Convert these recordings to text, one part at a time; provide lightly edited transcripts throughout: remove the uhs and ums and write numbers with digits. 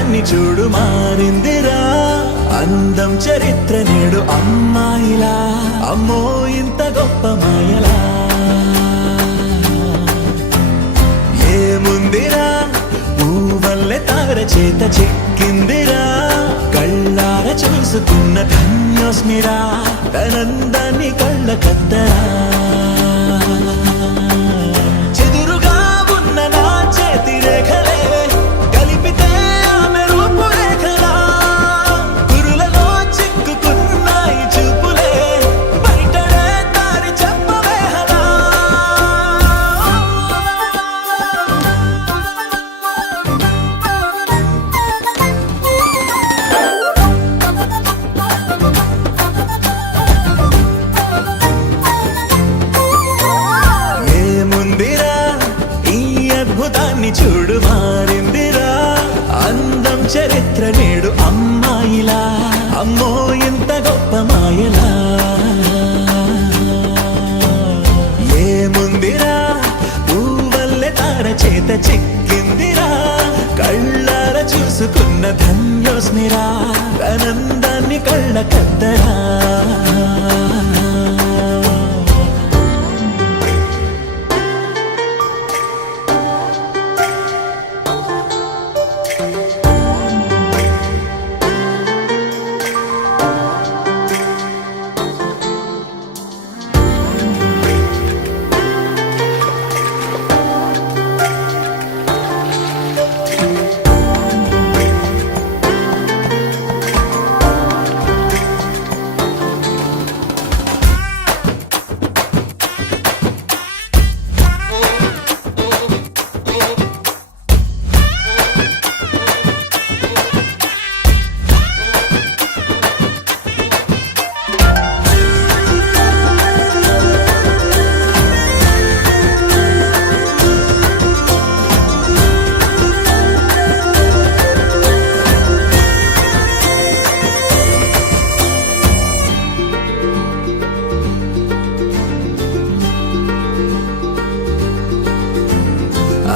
అద్భుతాన్ని చూడు మారిందిరా అందం చరిత్ర నేడు అమ్మాయిలా అమ్మో ఇంత గొప్ప మాయలా ఏముందిరా పువ్వల్లె తార చేత చెక్కిందిరా కళ్ళార చూసుకున్న ధన్యోస్మిరా తనందాన్ని కళ్ళ కద్దరా చెదురుగా ఉన్న నా చేతి రేఖలే కలిపితే ఆమె రూపురేఖలా గురులలో చిక్కుకున్నాయి చూపులే బయటనే దారి చెప్పవేహలా ఏముందిరా ఈ అద్భుతాన్ని చూడు మారిందిరా అందం చరిత్ర నేడు అమ్మాయిలా అమ్మో ఇంత గొప్ప మాయలా ఏముందిరా పువ్వల్లె తార చేత చిక్కిందిరా కళ్ళార చూసుకున్న ధన్యోస్మిరా ఆనందాన్ని కళ్ళ కద్దరా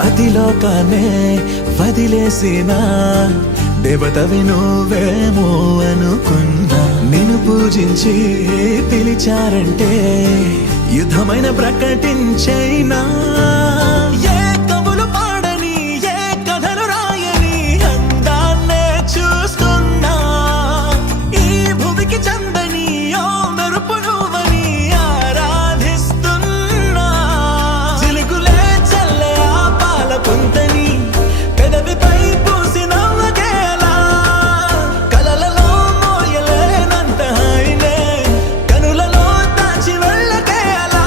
అతిలోకానే వదిలేసిన దేవతవి నువ్వేమో అనుకున్నా నిన్ను పూజించి పిలిచారంటే యుద్ధమైన ప్రకటించైనా ఏ కవులు పాడని ఏ కథలు రాయని అందాన్నే చూస్తున్నా ఈ భూమికి చందని ఓ మెరుపు నువ్వని ఆరాధిస్తున్నా చిలుకులే చల్లే ఆ పాల పుంతని పెదవిపై పూసి నవ్వకేలా కలలలో మోయలేనంత హాయినే కనులలో దాచి వెళ్ళకేలా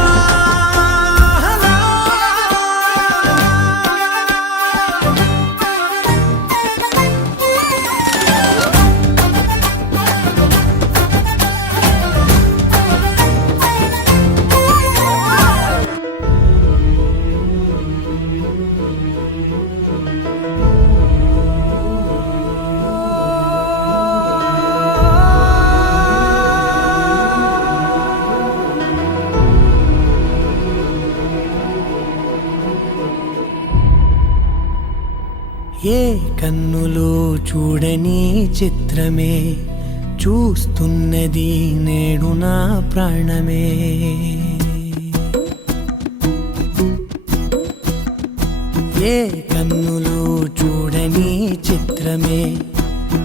ఏ కన్నులు చూడని చిత్రమే చూస్తున్నది నేడు నా ప్రాణమే ఏ కన్నులు చూడని చిత్రమే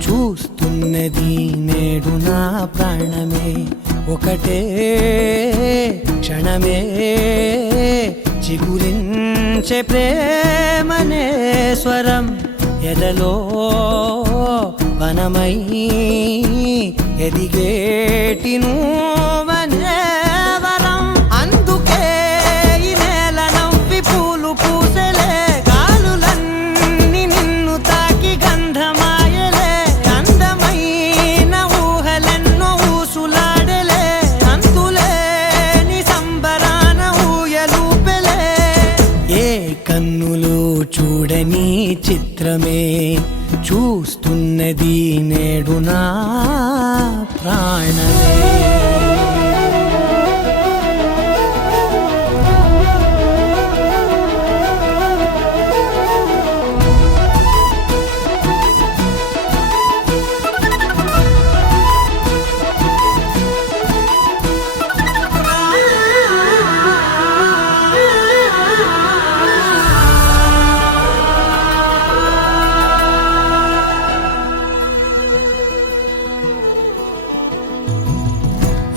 చూస్తున్నది నేడు నా ప్రాణమే ఒకటే క్షణమే చిగురించే ప్రేమనే స్వరం ఎదలో వనమై ఎదిగేటి నువ్వనే వరం అందుకే ఈ నేల నవ్వి పూలు పూసలే గాలులన్నీ నిన్ను తాకి గంధమాయలే అందమైన ఊహలెన్నో ఊసులాడలే అంతులేని సంబరాన ఊయలూపెలే ఏ కన్నులు చూడని చిత్రమే చూస్తున్నది నేడు నా ప్రాణమే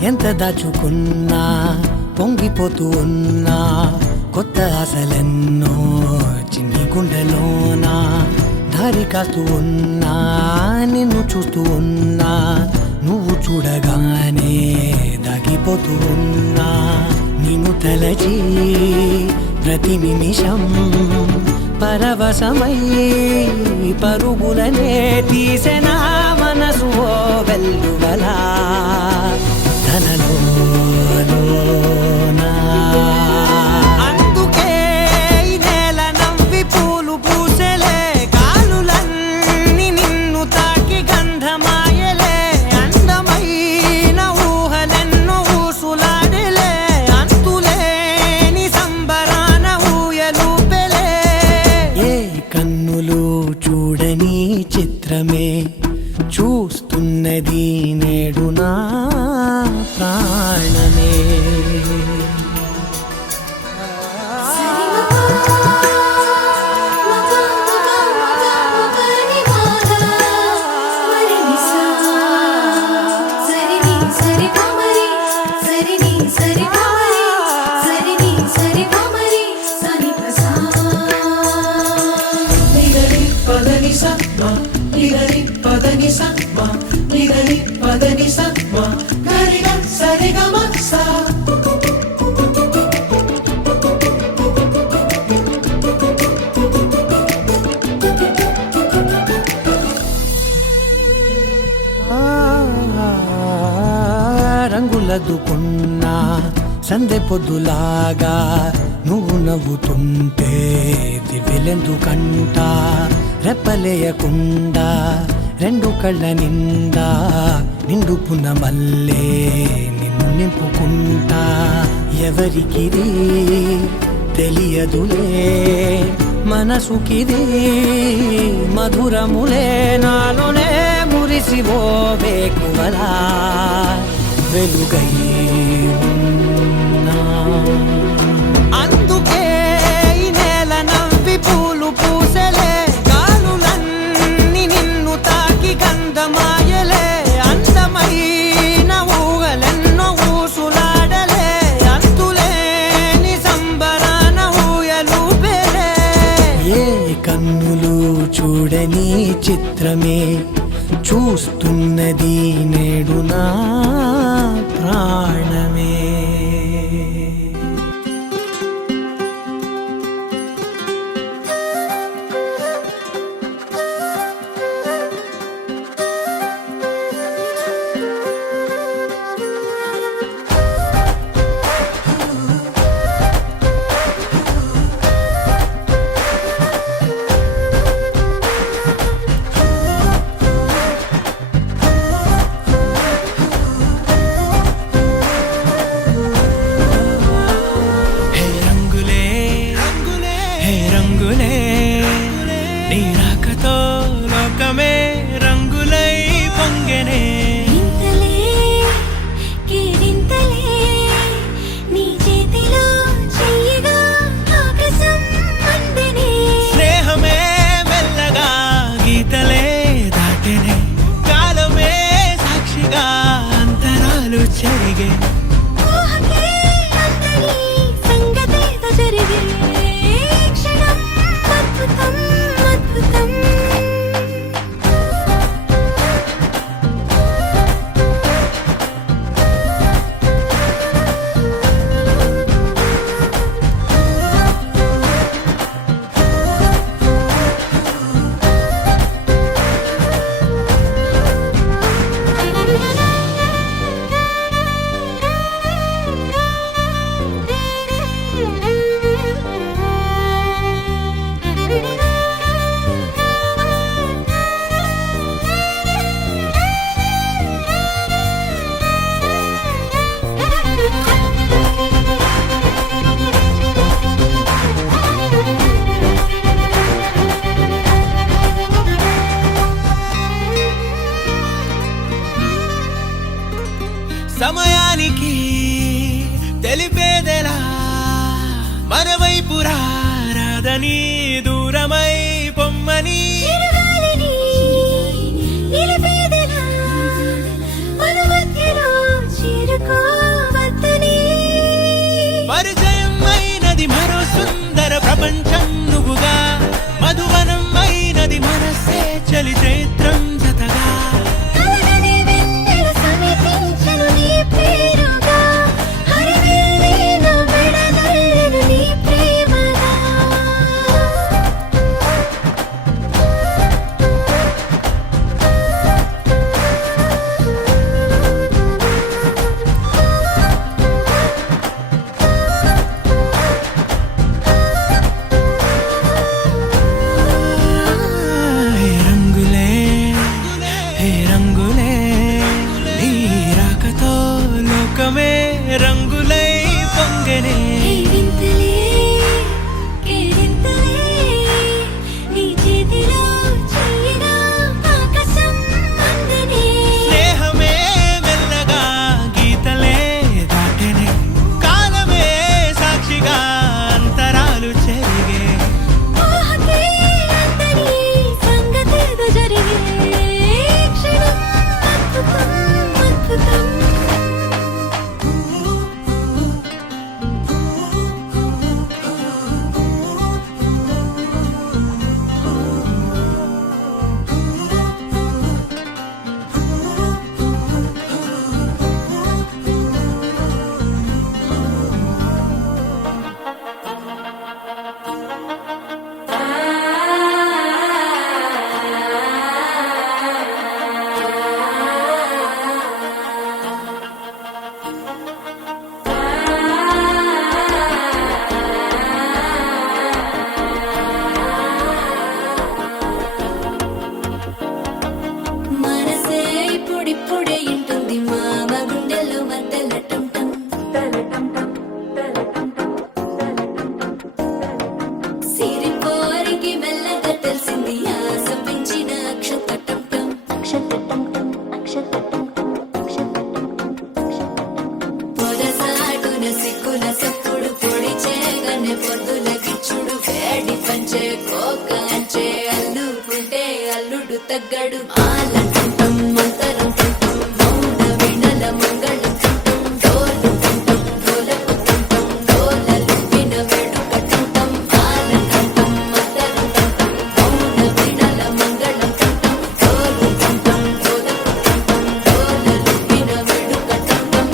ఎంత దాచుకున్నా పొంగిపోతూ ఉన్నా కొత్త ఆశలెన్నో చిన్ని గుండెలోనా దారి కాస్తూ ఉన్నా నిన్ను చూస్తూ ఉన్నా నువ్వు చూడగానే దాగిపోతూ ఉన్నా నిన్ను తలచి ప్రతి నిమిషం పరవశమై పరుగులనే తీసెనా మనసు ఓ వెల్లువలా తనలోనా అందుకే ఈ నేల నవ్వి పూలు పూసెలే గాలులన్నీ నిన్ను తాకి గంధమాయలే అందమైన ఊహలెన్నో ఊసులాడలే అంతులేని సంబరాన ఊయలూపెలే ఏ కన్నులు చూడని చిత్రమే చూస్తున్నది నేడు నా ప్రాణమే రంగులదుకున్నా సందె పొద్దులాగా నువ్వు నవ్వుతుంటే దివ్వెలెందుకంట రెప్పలేయకుండా రెండు కళ్ళ నిండా నిండుకున్న మల్లే నిన్ను నింపుకుంటా ఎవరికిది తెలియదులే మనసుకిది మధురములే నాలోనే మురిసివో వేకువలా వెలుగై ఉన్నా అందుకే ఈ నేల నవ్వి పూలు పూసెలే గాలులన్నీ నిన్ను తాకి గంధమాయలే అందమైన ఊహలెన్నో ఊసులాడలే అంతులేని సంబరాన ఊయలూపెలే ఏ కన్నులు చూడని చిత్రమే చూస్తున్నది నేడు నా ప్రాణమే నీ రాకతో లోకమే రంగులై పొంగెనే ఇంతలే కేరింతలే నీ చేతిలో చెయ్యగా ఆకాశం అందెనే స్నేహమే మెల్లగా గీతలే దాటెనే కాలమే సాక్షిగా అంతరాలు చెరిగే ఊహకే అంతని సంగతేదో జరిగే క్షణం అద్భుతం అద్భుతం సమయానికి తెలిపేదెలా మన వైపు రాదని దూరమై పొమ్మని చిరుగాలిని నిలిపేదెలా మన మధ్యలో చేరుకో పొద్దుల గిచ్చుడు వేడి పంచే కోక అంచే అల్లుకుంటే అల్లుడు తగ్గడు ఆలంటుంటం మంతరం తుంటం మౌన వినల మంగళం తుంటం డోలు తుంటం డోలకు తుంటం డోలలు విన వేడుక తుంటం ఆలంటుంటం మంతరం తుంటం మౌన వినల మంగళం తుంటం డోలు తుంటం డోలకు తుంటం డోలలు విన వేడుక తుంటం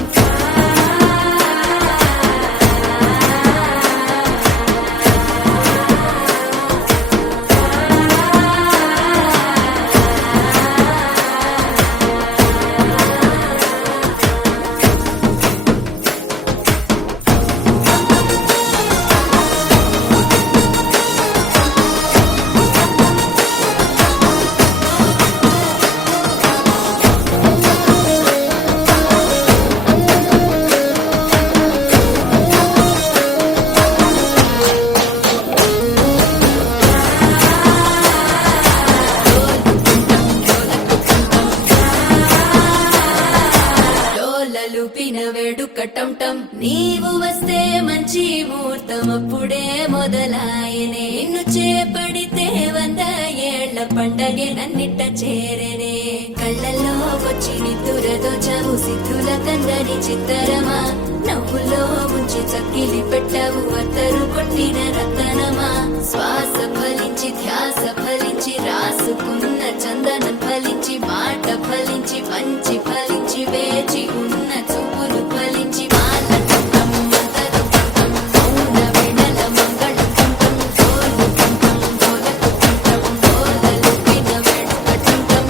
డోలలుపిన వేడుకటంటం నీవు వస్తే మంచి ముహూర్తం అప్పుడే మొదలాయనే నిన్ను చేపడితే 100 ఏళ్ల పండగే నన్నిట్ట చేరనే కళ్ళల్లో వచ్చి నిద్దురదో చవు సిద్ధుల కందని చిత్తరమా నవ్వులో ఉంచి చక్కిలి పెట్టవు అత్తరు కొట్టిన రతనమా శ్వాస ఫలించి ధ్యాస ఫలించి రాసుకున్న చందనం ఫలించి మాట ఫలించి పంచి ఫలించి వేచి ఉన్న చూపులు ఫలించి మాలటం మంతరం తుంటం మౌన వినల మంగళం తుంటం డోలు తుంటం డోలకు తుంటం డోలలు విన వేడుక తుంటం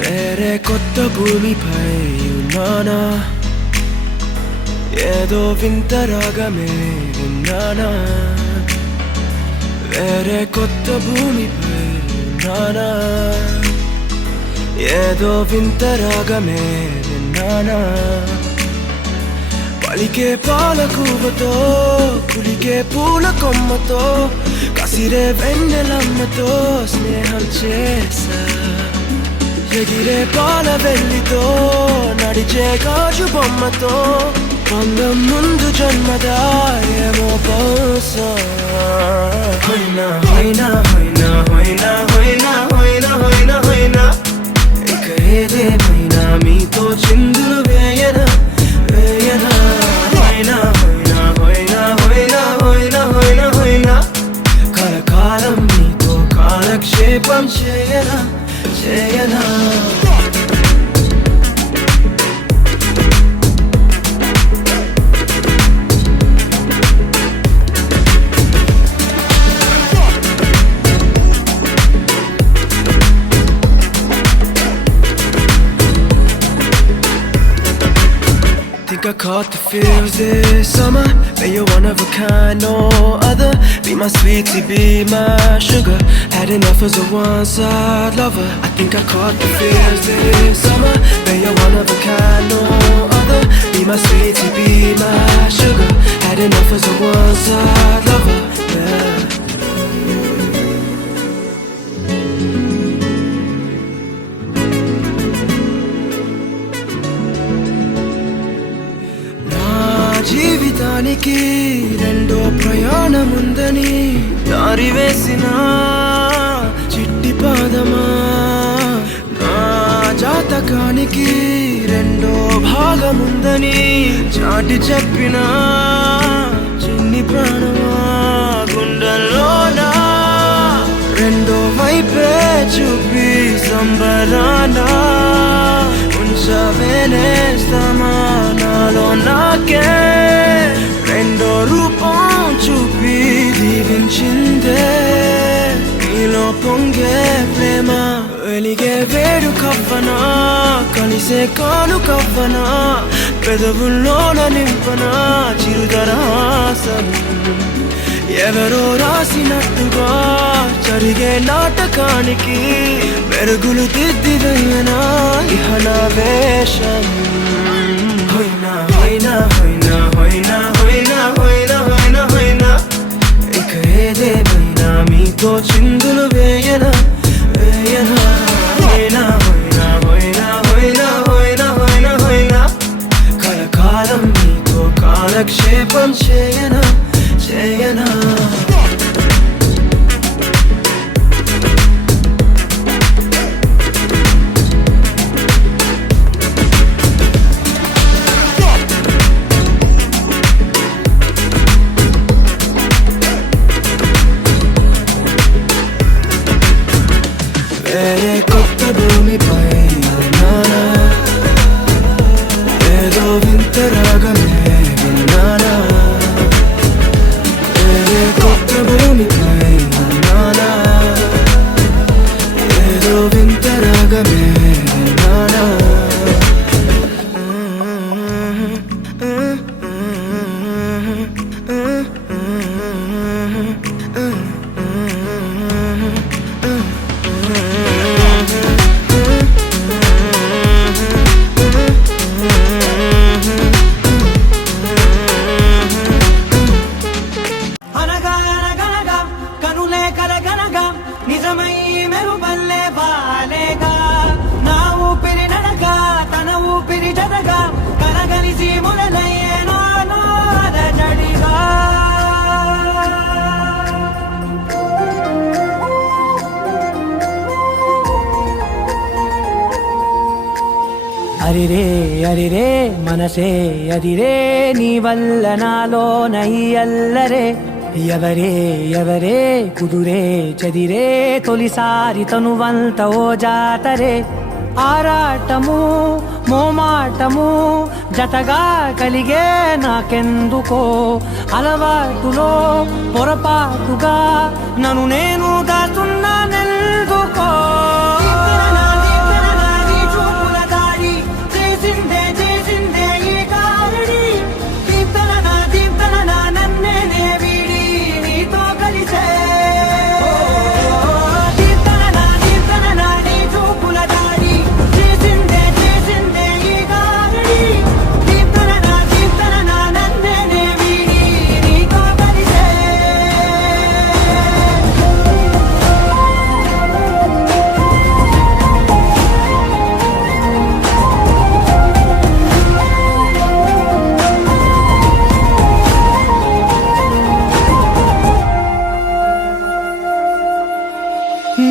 వేరే కొత్త భూమిపై ఉన్నానా ఏదో వింత రాగమే విన్నానా వేరే కొత్త భూమిపై ఉన్నానా ఏదో వింత రాగమే విన్నానా పలికే పాల కూవతో కులికే పూల కొమ్మతో కసిరే వెన్నెలమ్మతో స్నేహం చేసా ఎగిరే పాల వెల్లితో నడిచే గాజు బొమ్మతో అందం ముందు జన్మదా ఏమో బహుశా హోయినా హోయినా హోయినా హోయినా హోయినా హోయినా హోయినా హోయినా ఇక ఏదేమైనా మీతో చిందులు వేయనా వేయనా హోయినా హోయినా హోయినా హోయినా హోయినా హోయినా హోయినా కలకాలం మీతో కాలక్షేపం చేయనా చేయనా Think I caught the feels this summer. Bet you're one of a kind, no other. Be my sweetie, be my sugar. Had enough as a one-side lover. I think I caught the feels this summer. Bet you're one of a kind, no other. Be my sweetie, be my sugar. Had enough as a one-side lover. Yeah. జీవితానికి రెండో ప్రయాణముందని దారి వేసిన చిట్టి పాదమా నా జాతకానికి రెండో భాగముందని చాటి చెప్పిన చిన్ని ప్రాణమా గుండెల్లోనా రెండో వైపే చూపి సంబరాన ఉంచవేనేస్తామా నాలో నాకే రెండో రూపం చూపి దీవించిందే నీలో పొంగే ప్రేమ వెలిగే వేడు కవ్వనా కలిసే కాను కవ్వనా పెదవుల్లోన నింపనా చిరుదరాసను ఎవరో రాసినట్టుగా జరిగే నాటకానికి మెరుగులు దిద్దిదైనా ఇహ నా వేషం. హొయ్నా హొయ్నా హొయ్నా హొయ్నా హొయ్నా హొయ్నా హొయ్నా హొయ్నా ఇక ఏదేమైనా మీతో చిందులు వేయనా వేయనా. హొయ్నా హొయ్నా హొయ్నా హొయ్నా హొయ్నా హొయ్నా హొయ్నా కలకాలం మీతో కాలక్షేపం చేయనా చేయనా. వేరే కొత్త భూమిపై ఉన్నానా, ఏదో వింత రాగమే విన్నానా. వేరే కొత్త భూమిపై ఉన్నానా, ఏదో వింత రాగమే విన్నానా. అనగా అనగనగా కనులే కలగనగా నిజమై మెరుపల్లే బాలేగా నా ఊపిరి నడగా తన ఊపిరి జడగా కలగలిసి మొదలయ్యేనో జడిగా. అరిరే అరిరే మనసే అదిరే నీ వల్ల నాలో నై అల్లరే. ఎవరే ఎవరే కుదురే చదిరే తొలిసారి తనువంత ఓ జాతరే. ఆరాటము మోమాటము జతగా కలిగే నాకెందుకో అలవాటులో పొరపాటుగా నన్ను నేను దాచున్నానెందుకో.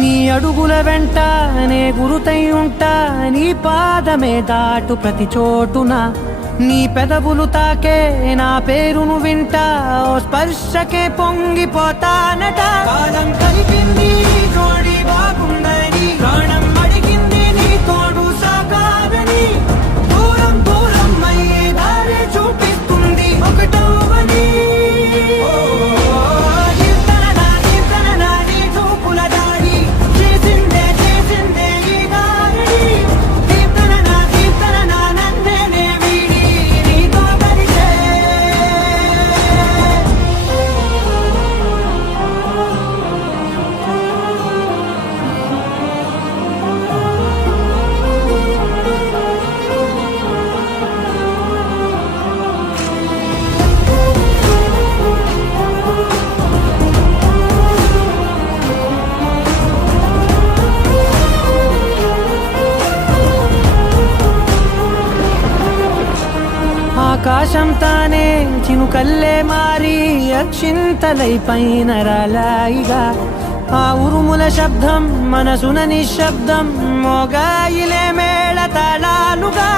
నీ అడుగుల వెంట నే గురుతై ఉంటా, నీ పాదమే దాటు ప్రతి చోటున. నీ పెదవులు తాకే నా పేరును వింటా, ఓ స్పర్శకే పొంగిపోతానట. కాలం కలిపింది జోడి బాగుందని, ప్రాణం అడిగింది నీ తోడు సాగాలని. దూరం దూరం అయ్యే దారి చూపిస్తుంది ఒకటవని. ఆకాశం తానే చినుకల్లే మారి అక్షింతలై పైన రాలాయిగా. ఆ ఉరుముల శబ్దం మనసున నిశ్శబ్దం మోగాయిలే మేళ తాళాలుగా.